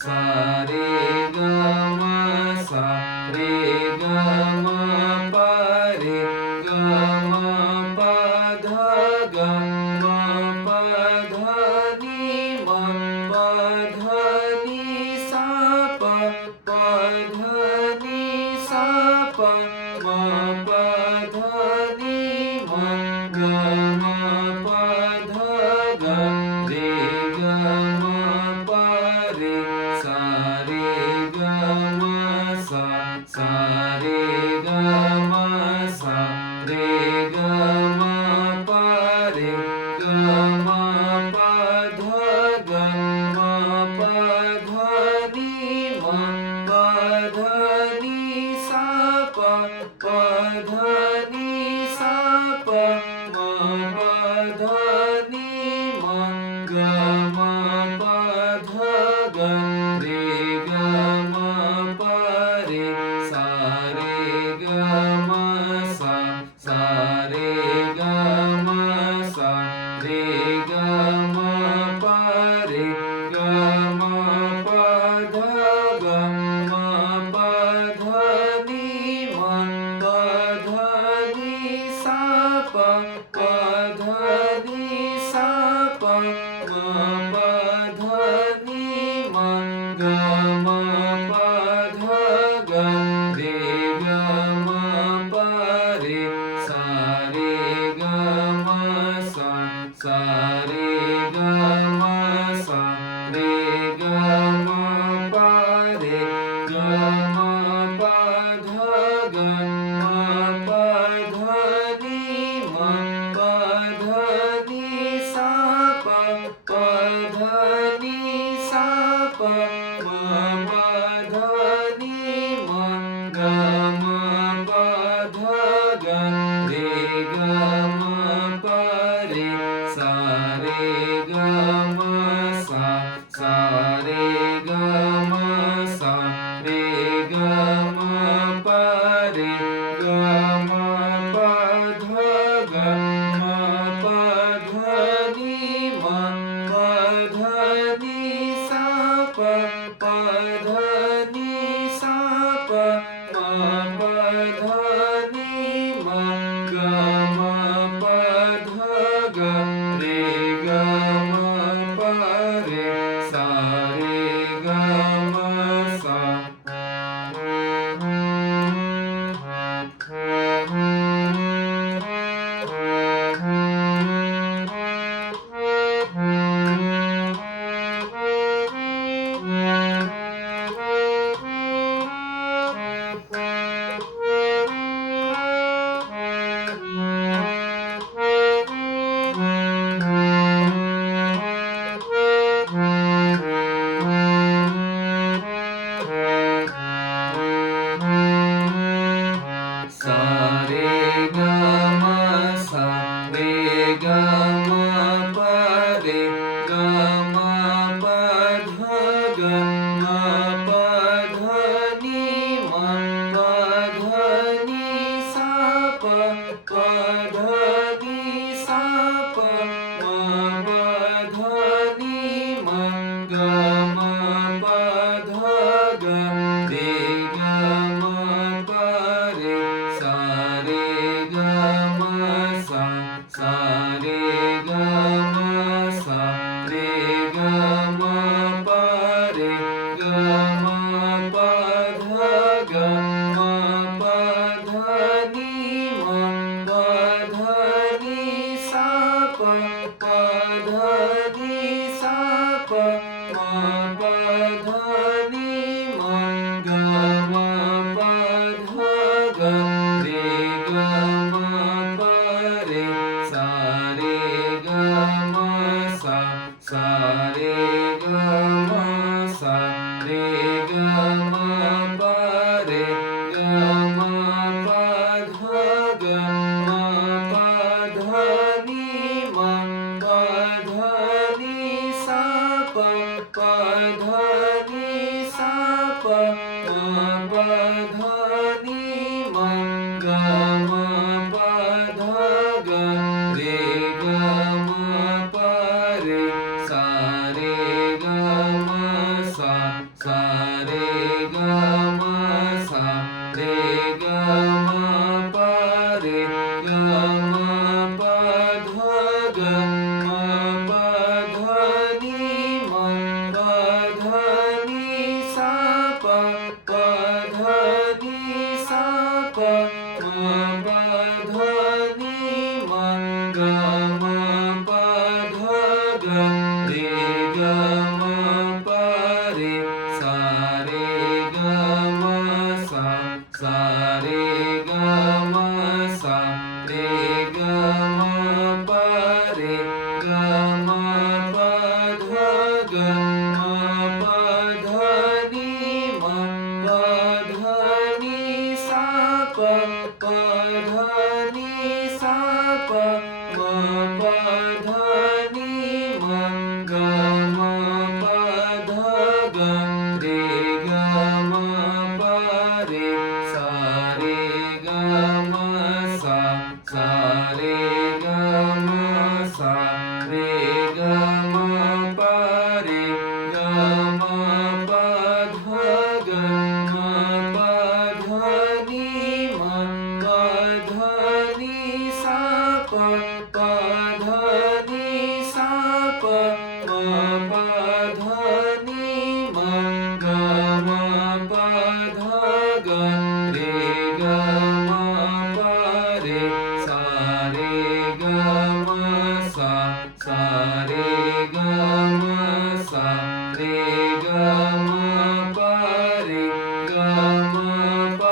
सा ग म प रे ग म प ध ग म प ध नि म प ध नि सा प प ध नि सा प म प ध नि म ग म प ध ग रे ग म प रे सा रे ग म सा रे ग म सा रे ग म प रे ग म प ध ग म प ध नि म प ध नि सा प प ध नि सा प म प ध नि म ग म प ध ग रे ग म प रे सा रे ग म सा रे ग म सा रे ग म प रे ग म प ध ग म प ध नि म प ध नि सा प प ध नि सा प म प ध नि म ग म प ध ग रे ग म प रे सा रे ग म सा सा रे ग म सा रे ग म प रे ग म प ध ग म प ध नि म प ध नि सा प प ध नि सा प म प ध नि म ग म प ध ग रे ग म प रे सा रे ग म सा रे ग म सा रे ग म प रे ग म प ध ग म प ध नि म प ध नि सा प प ध नि सा प म प ध नि म ग म प ध ग रे ग म प रे सा रे ग म सा रे ग म सा रे ग म प रे ग म प ध ग म प ध नि म प ध नि सा प प ध नि सा प म प ध नि म ग म प ध ग रे ग म प रे सा रे ग म सा रे ग म सा रे ग म प रे ग म प ध ग म प ध नि म प ध नि सा प प ध नि सा प म प ध नि म ग म प ध ग रे ग म प रे सा रे ग म सा रे ग म सा रे ग म प रे ग म प ध ग म प ध नि म प ध नि सा प प ध नि सा प म प ध नि म ग म प ध नि म ग म प ध ग रे ग म प रे सा रे ग म सा रे ग म सा रे ग म प रे ग म प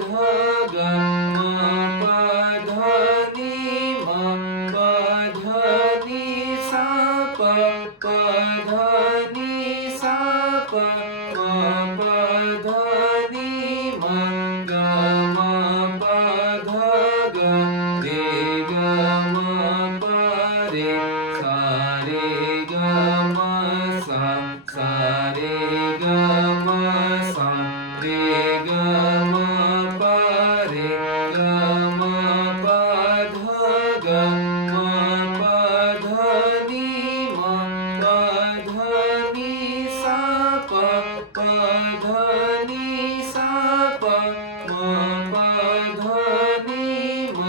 ध ग म प ध नि म प ध नि सा प ध नि सा प म प ध नि म ग म प ध ग रे ग म प रे सा रे ग म सा रे ग म सा रे ग म प रे ग म प ध ग म प ध नि म प ध नि सा प ध नि सा प म प ध नि म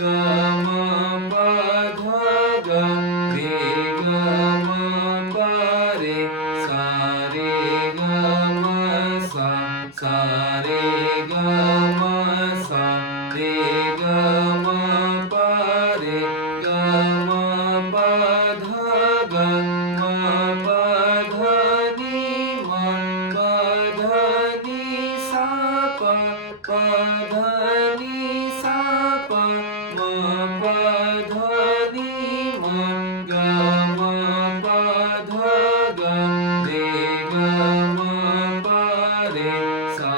ग म प ध ग रे ग म प रे सा रे ग म सा रे ग म सा रे ग म प रे ग म प ध ग म प ध नि म प ध नि सा प ध नि सा प म प ध नि म ग म प ध ग रे ग म प रे सा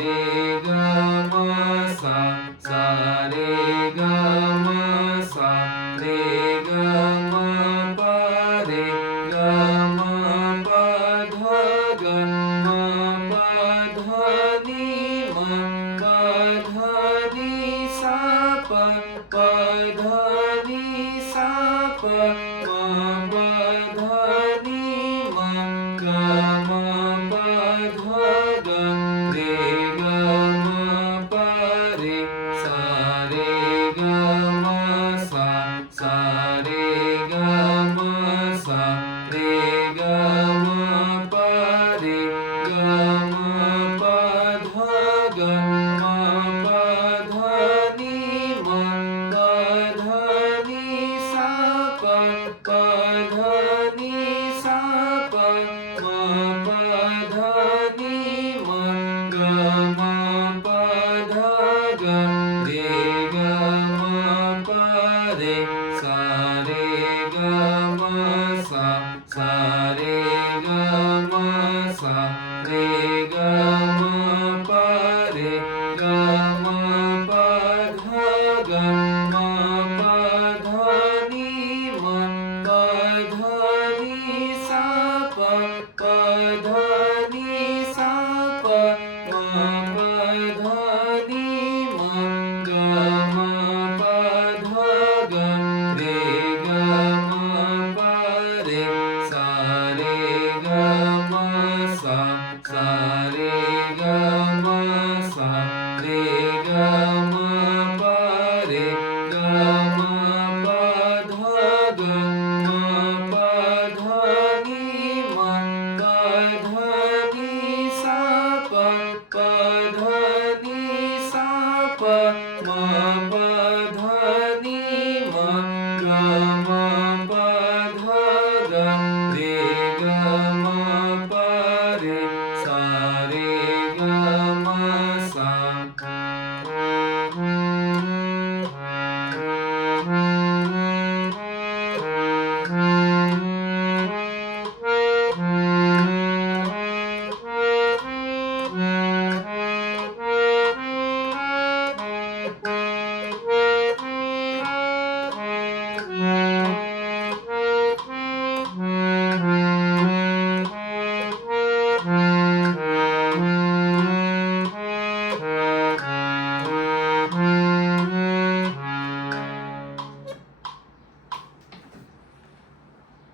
रे ग म सा रे ग म सा रे ग म प रे ग म प ध ग म प ध नि म प ध नि सा प ध नि सा प म प ध नि म ग म प ध ग रे ग म प रे सा रे ग म सा रे ग म सा रे ग म प रे ग म प ध ग म प ध नि म प ध नि सा प ध नि सा प म प ध नि म ग म प ध ग रे ग म प रे सा रे ग म सा रे